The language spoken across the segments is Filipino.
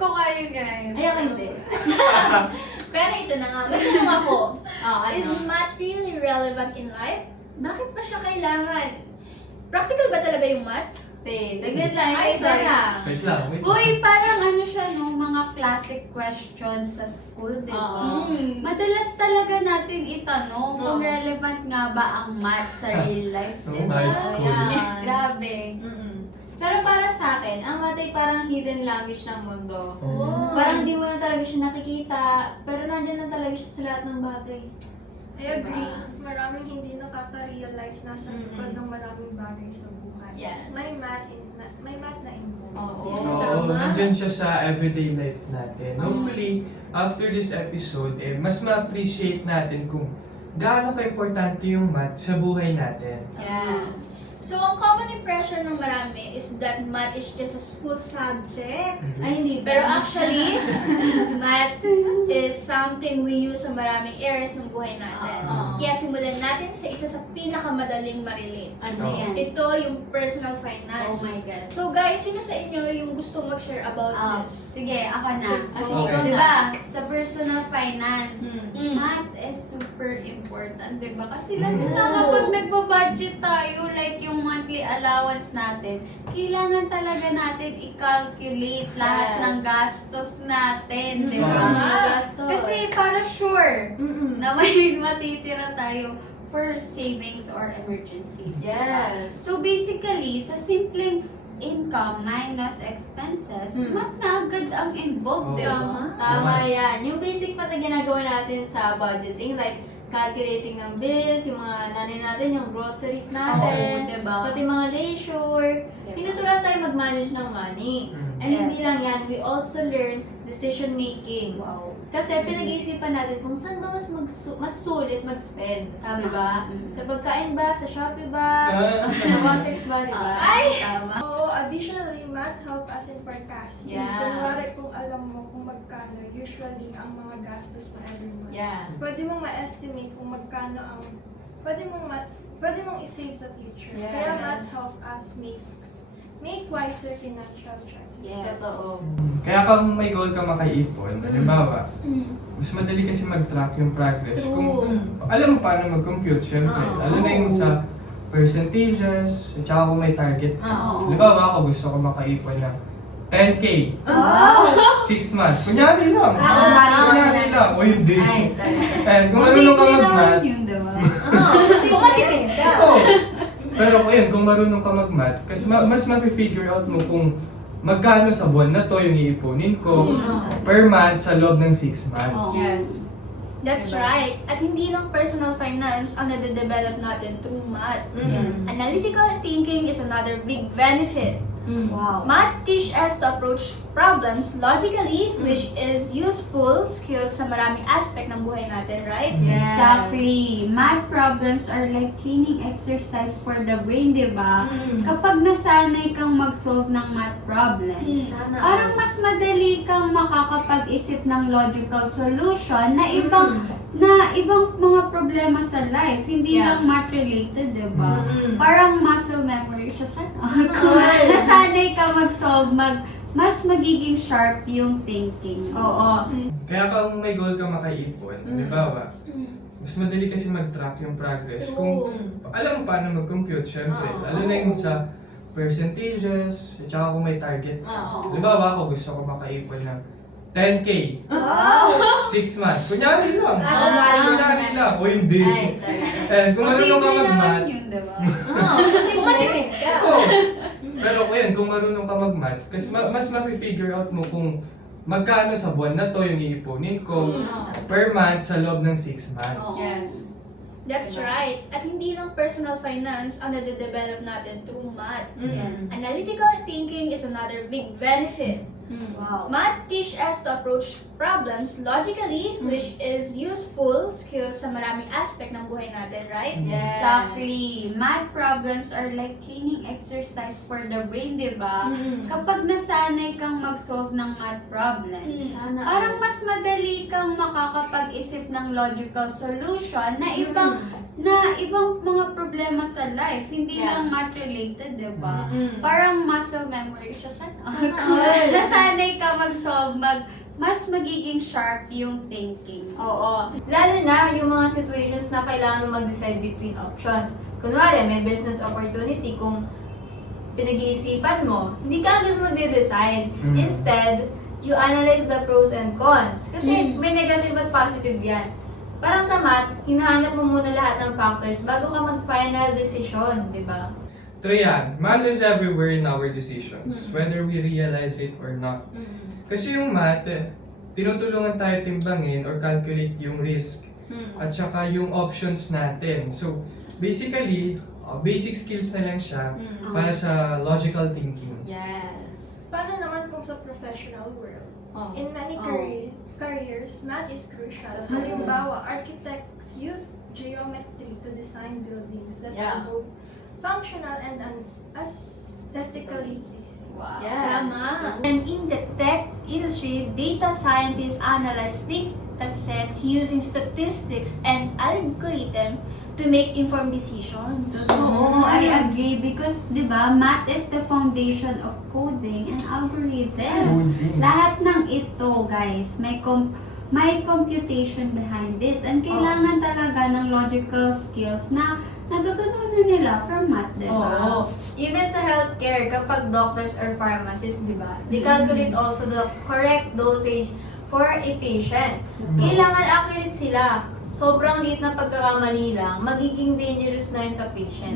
ko kayo guys. Ay, ako hindi. Pero ito na nga, may tanong ako. Ano? Is math really relevant in life? Bakit pa siya kailangan? Practical ba talaga yung math? Saglit lang. Ay, sorry. Wait lang, wait lang. Uy, parang ano siya no, mga classic questions sa school, di ba? Madalas talaga natin itanong kung relevant nga ba ang math sa real life, di ba? High school. Ayan. Grabe. Pero para sa akin, ang math ay parang hidden language ng mundo. Oh. Parang hindi mo na talaga siya nakikita, pero nandyan na talaga siya sa lahat ng bagay. I agree. Maraming hindi nakaka-realize na sa likod ng maraming bagay sa buhay. Yes. May math na involved. Oo. Oo, nandyan siya sa everyday life natin. Hopefully, after this episode, mas ma-appreciate natin kung gaano ka-importante yung math sa buhay natin. Yes. So, ang common impression ng marami is that math is just a school subject. Ay, hindi ba? Pero actually, math is something we use sa maraming areas ng buhay natin. Kaya simulan natin sa isa sa pinakamadaling ma-relate. Ano yan? Ito yung personal finance. Oh my God. So guys, sino sa inyo yung gusto mag-share about this? Sige, ako na. Sige, ikaw Di na. ba? Sa personal finance, Mm. math is super important, di ba? Kasi lalo na kapag nagpa-budget tayo, like yung monthly allowance natin, kailangan talaga natin i-calculate lahat Yes. ng gastos natin, di ba? Mga gastos. Kasi para sure Mm-mm. na may matitira tayo for savings or emergencies. di ba? Yes. So basically, sa simpleng income minus expenses, math na agad ang involved, di ba? Tama yan. Yung basic pa na ginagawa natin sa budgeting, like calculating ng bills, yung mga nanay natin, yung groceries natin, Oo, diba? pati mga leisure. Diba? Tinuturuan tayo mag-manage ng money. And hindi Yes. lang yan, we also learn decision making. Wow. Kasi pinag-iisipan natin kung saan ba mas sulit mag-spend. Tama. Diba? Mm. Sa pagkain ba? Sa Shopee ba? Ah. Sa groceries ba? Diba? Tama. Oo, additionally, math help us in forecasting. Yes. Kunwari kung alam mo kung magkano, usually ang mga gastos mo every month. Yeah. Pwede mong ma-estimate kung magkano ang pwede mong i-save sa future. Yes. Kaya math help us make wiser financial choices. Yes. Totoo. Kaya kung may goal ka makaipon, halimbawa, mas madali kasi mag-track yung progress. True. Kung alam mo paano mag-compute, syempre. Oo. Lalo na yung sa percentages, at saka kung may target ka. Oo. Halimbawa ako, gusto ko makaipon ng 10K, Wow! 6 months. Kunyari lang. Kunyari lang. O hindi. Ay, sorry. And kung marunong ka Posible naman mag-math, yun, di ba? Kasi kung matipid ka. oo. Pero kung yun, kung marunong ka mag-math, kasi mas mapifigure out mo kung magkano sa buwan na to yung iipunin ko per month sa loob ng 6 months. Yes. That's right. At hindi lang personal finance ang nade-develop natin through math. Yes. Analytical thinking is another big benefit. Wow. Math teach us to approach problems logically, which is useful skills sa maraming aspect ng buhay natin, right? Yes. Exactly. Math problems are like training exercise for the brain, di ba? Kapag nasanay kang mag-solve ng math problems, Sana parang mas madali kang makakapag-isip ng logical solution na ibang mga problema sa life, hindi Yeah. lang math related, di ba? Mm-mm. Parang muscle memory siya sa kung nasanay ka mag-solve, mas magiging sharp yung thinking. Oo. Kaya kung may goal ka makaipon, halimbawa, mas madali kasi mag-track yung progress. Kung alam mo paano mag-compute, syempre. Oo. Lalo na yung sa percentages, at saka kung may target ka. Oo. Halimbawa ako, gusto ko makaipon ng 10K, Wow! 6 months. Kunyari lang. Ah. Kunyari lang. O hindi. Ay, sorry. And kung marunong ka Posible naman mag-math, yun, di ba? Kasi Kung matipid ka. oo. Pero kung yun, kung marunong ka mag-math, kasi mas mapifigure out mo kung magkano sa buwan na to yung iipunin ko per month sa loob ng 6 months. Yes. That's right. At hindi lang personal finance ang nade-develop natin through math. Yes. Analytical thinking is another big benefit. Wow. Math teach us to approach problems logically, which is useful skills sa maraming aspect ng buhay natin, right? Yes. Exactly. Math problems are like training exercise for the brain, di ba? Kapag nasanay kang mag-solve ng math problems, Sana parang mas madali kang makakapag-isip ng logical solution na na ibang mga problema sa life, hindi Yeah. lang math-related, di ba? Mm. Parang muscle memory siya sa all. Nasanay ka mag-solve, mas magiging sharp yung thinking. Oo. Lalo na yung mga situations na kailangan mo mag-decide between options. Kunwari, may business opportunity, kung pinag-iisipan mo, hindi ka agad magde-decide. Mm. Instead, you analyze the pros and cons. Kasi may negative at positive yan. Parang sa math, hinahanap mo muna lahat ng factors bago ka mag-final decision, di ba? True yan. Math is everywhere in our decisions, whether we realize it or not. Kasi yung math, tinutulungan tayo timbangin or calculate yung risk at saka yung options natin. So, basically, basic skills na lang siya para sa logical thinking. Yes. Paano naman kung sa professional world? Oh. In many careers, math is crucial. Halimbawa, architects use geometry to design buildings that Yeah. are both functional and aesthetically pleasing. Wow. Tama. And in the tech industry, data scientists analyze these assets using statistics and algorithm to make informed decisions. Oo, I agree because 'di ba, math is the foundation of coding and algorithms. Coding. Lahat ng ito, guys, may computation behind it. And kailangan talaga ng logical skills na natutunan nila from math, 'di ba? Oo. Even sa healthcare, kapag doctors or pharmacists, di ba, they calculate also the correct dosage for a patient. Kailangan accurate sila. Sobrang liit na pagkakamali lang, magiging dangerous na yun sa patient.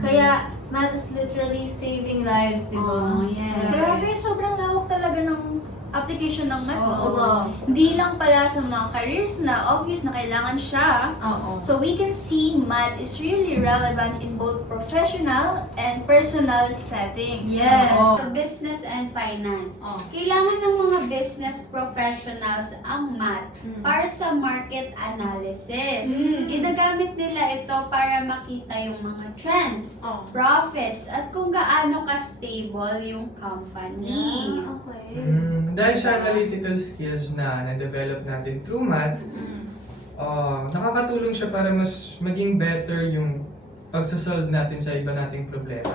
Kaya, math is literally saving lives, di ba? Oh, yes. Grabe, sobrang lawak talaga ng application ng math. Oo. no? Hindi lang pala sa mga careers na obvious na kailangan siya. Oo. So we can see math is really relevant in both professional and personal settings. Yes, Oo. sa business and finance. Oo. Kailangan ng mga business professionals ang math Mm. para sa market analysis. Mm. Ginagamit nila ito para makita yung mga trends, Oo. profits, at kung gaano ka-stable yung company. Okay. Dahil sa analytical skills na na-develop natin through math, nakakatulong siya para mas maging better yung pagsasolve natin sa iba nating problema.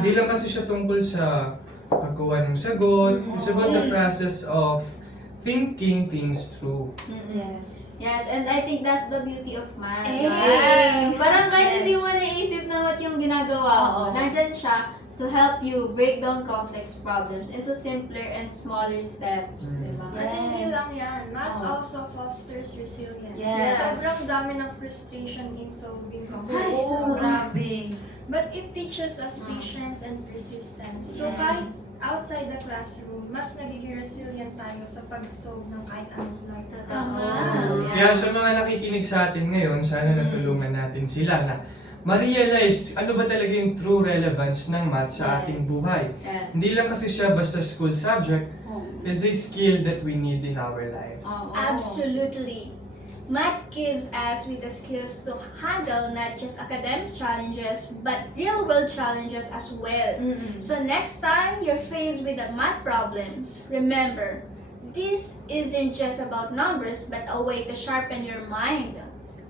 Hindi lang kasi siya tungkol sa pagkuha ng sagot, it's about the process of thinking things through. Yes. Yes, and I think that's the beauty of math. Eh, right? Parang kahit yes. hindi mo naisip na what yung ginagawa mo, Oo. nandyan siya to help you break down complex problems into simpler and smaller steps, di ba? At hindi Yes. lang yan, math Oo. also fosters resilience. Yes. Sobrang dami ng frustration in solving Ay, complex Oo, problems. grabe. But it teaches us patience and persistence. So Yes. kahit outside the classroom, mas nagiging resilient tayo sa pag-solve ng kahit anong life. Tama. Yes. Kaya sa mga nakikinig sa atin ngayon, sana natulungan natin sila na ma-realize ano ba talaga yung true relevance ng math sa ating buhay. Yes. Hindi lang kasi siya basta school subject, Oh. it's a skill that we need in our lives. Oo. Absolutely. Math gives us with the skills to handle not just academic challenges, but real-world challenges as well. So next time you're faced with the math problems, remember, this isn't just about numbers, but a way to sharpen your mind.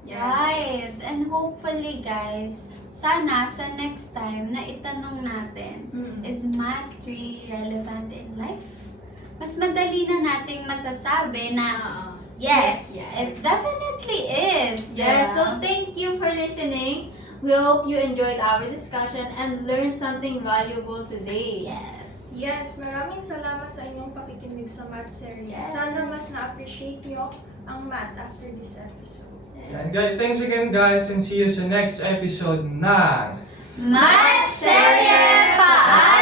Right. And hopefully, guys, sana sa next time na itanong natin, is math really relevant in life? Mas madali na nating masasabi na yes, Yes. it definitely is. Yes, diba? so thank you for listening. We hope you enjoyed our discussion and learned something valuable today. Yes. Yes, maraming salamat sa inyong pakikinig sa math series. Yes. Sana mas na-appreciate nyo ang math after this episode. And guys, thanks again guys and see you sa next episode ng Math Serye Paalam!